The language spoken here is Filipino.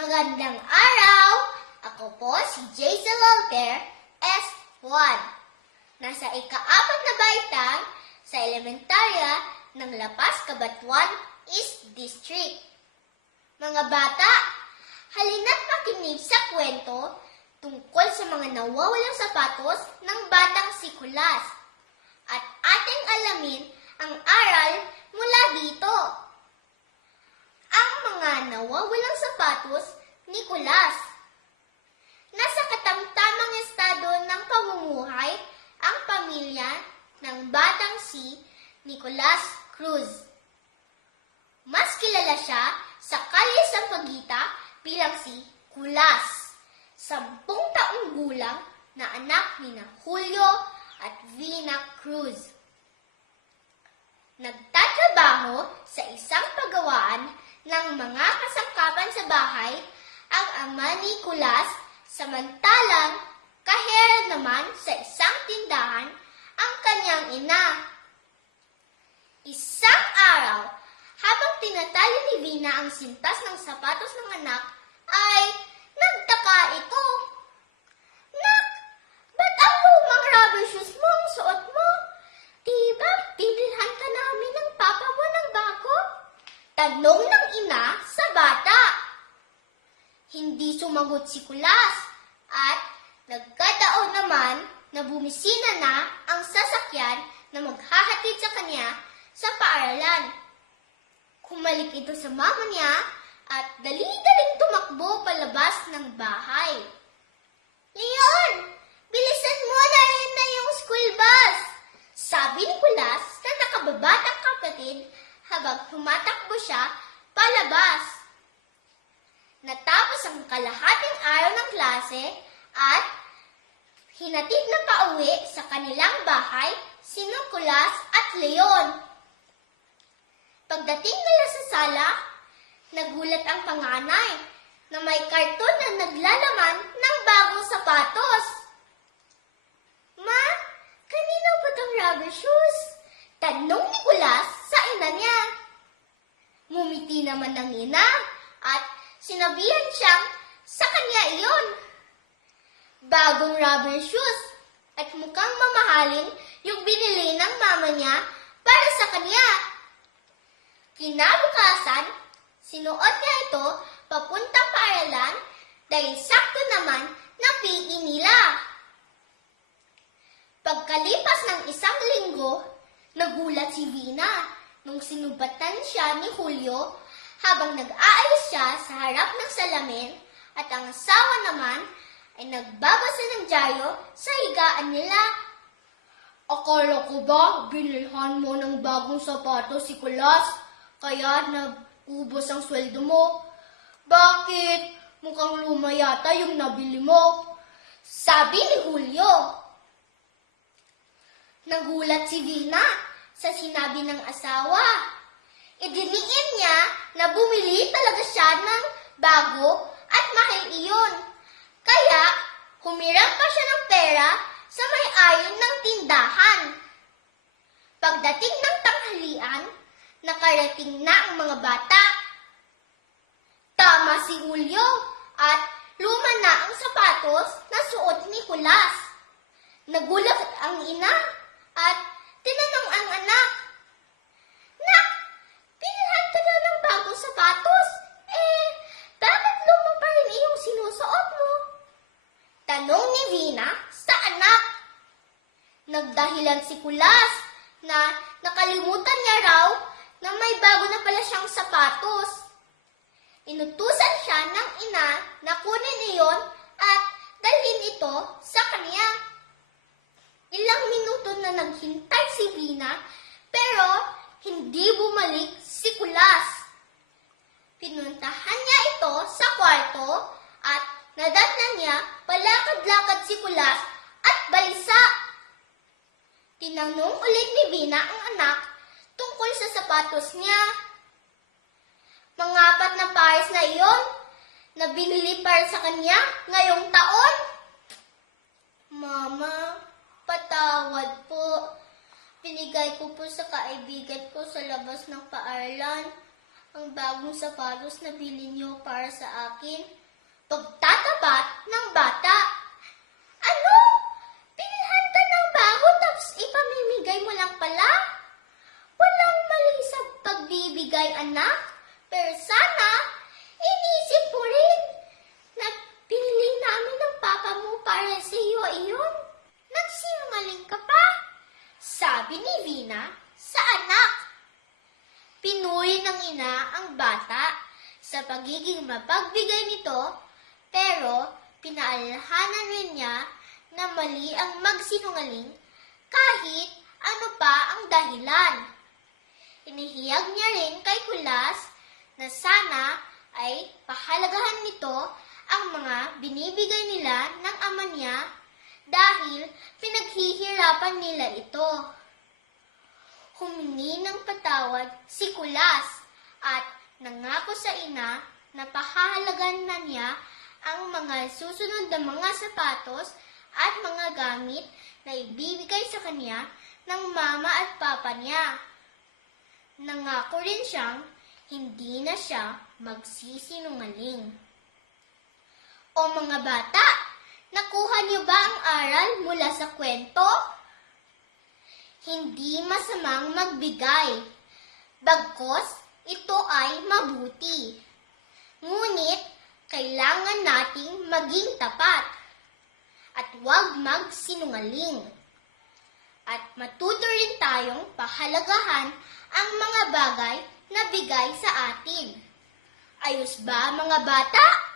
Magandang araw! Ako po si Jason Walter, S1. Nasa ikaapat na baitang sa elementarya ng Lapas, Cabatuan East District. Mga bata, halina't makinig sa kwento tungkol sa mga nawawalang sapatos ng batang si Kulas. At ating alamin ang aral mula dito. Ang mga nawawalang sapatos ni Kulas. Nasa katamtamang estado ng pamumuhay ang pamilya ng batang si Nicolas Cruz. Mas kilala siya sa kalye sa Pagita bilang si Kulas, sampung taong gulang na anak ni na Julio at Vina Cruz. Nagtatrabaho sa isang pagawaan ng mga kasangkapan sa bahay ang ama ni Kulas samantalang kahera naman sa isang tindahan ang kanyang ina. Isang araw, habang tinatali ni Vina ang sintas ng sapatos ng anak, ay nagtaka ito. Nak, ba't ang lumang rubber shoes mo ang suot mo? Diba, pinilhan ka namin ng papa mo ng bago? Tanong ng ina sa bata. Hindi sumagot si Kulas at nagkataon naman na bumisina na ang sasakyan na maghahatid sa kanya sa paaralan. Kumalik ito sa mama niya at dali-daling tumakbo palabas ng bahay. Leon, bilisan mo yun na yung school bus. Sabi ni Kulas na nakababatang kapatid habang tumatakbo siya palabas. Natapos ang kalahating araw ng klase at hinatid na pauwi sa kanilang bahay si Kulas at Leon. Pagdating nila sa sala, nagulat ang panganay na may karton na naglalaman ng bagong sapatos. Ma, kanino ba tong rubber shoes? Tanong ni Kulas sa ina niya. Ngumiti naman ang ina at sinabihan siyang sa kanya iyon. Bagong rubber shoes at mukhang mamahalin yung binili ng mama niya para sa kanya. Kinabukasan, sinuot niya ito papuntang paaralan dahil sakto naman na PE nila. Pagkalipas ng isang linggo, nagulat si Vina nung sinubatan siya ni Julio habang nag-aayos siya sa harap ng salamin at ang asawa naman ay nagbabasa ng dyaryo sa higaan nila. Akala ko ba binilhan mo ng bagong sapatos si Kulas kaya nag-ubos ang sweldo mo? Bakit? Mukhang luma yata yung nabili mo. Sabi ni Julio. Nagulat si Vina sa sinabi ng asawa. Idiniin niya na bumili talaga siya ng bago at mahal iyon. Kaya humiram pa siya ng pera sa may-ari ng tindahan. Pagdating ng tanghalian, nakarating na ang mga bata. Tama si Julio at luma na ang sapatos na suot ni Kulas. Nagulat ang ina at tinanong ang anak, Nak, pinilhan ka na ng bagong sapatos. Eh, bakit luma pa rin iyong sinusuot mo? Tanong ni Vina sa anak. Nagdahilan si Kulas na nakalimutan niya raw na may bago na pala siyang sapatos. Inutusan siya ng ina na kunin iyon at dalhin ito sa kanya. Ilang minuto na naghintay si Vina pero hindi bumalik si Kulas. Pinuntahan niya ito sa kwarto at nadatnan niya palakad-lakad si Kulas at balisa. Tinanong ulit ni Vina ang anak tungkol sa sapatos niya. Mga apat na pares na iyon na binili para sa kanya ngayong taon. Mama, patawad po. Binigay ko po sa kaibigan ko sa labas ng paaralan. ang bagong sapatos na bili niyo para sa akin? Pagtatapat ng bata. Ano? Pinilhan ka ng bago tapos ipamimigay mo lang pala? Walang mali sa pagbibigay, anak. Pero sana, inisip mo rin na pinili namin ng papa mo para sa iyo iyon. Nagsinungaling ka pa. Sabi ni Vina sa anak. Pinuri ng ina ang bata sa pagiging mapagbigay nito, pero pinaalalahanan rin niya na mali ang magsinungaling kahit ano pa ang dahilan. Inihiyag niya rin kay Kulas na sana ay pahalagahan nito ang mga binibigay nila ng ama niya dahil pinaghihirapan nila ito. Humingi ng patawad si Kulas at nangako sa ina na pahahalagan na niya ang mga susunod na mga sapatos at mga gamit na ibibigay sa kanya ng mama at papa niya. Nangako rin siyang hindi na siya magsisinungaling. O mga bata, nakuha niyo ba ang aral mula sa kwento? Hindi masamang magbigay. Bagkos, ito ay mabuti. Ngunit, kailangan nating maging tapat at huwag magsinungaling. At matuto rin tayong pahalagahan ang mga bagay na bigay sa atin. Ayos ba mga bata?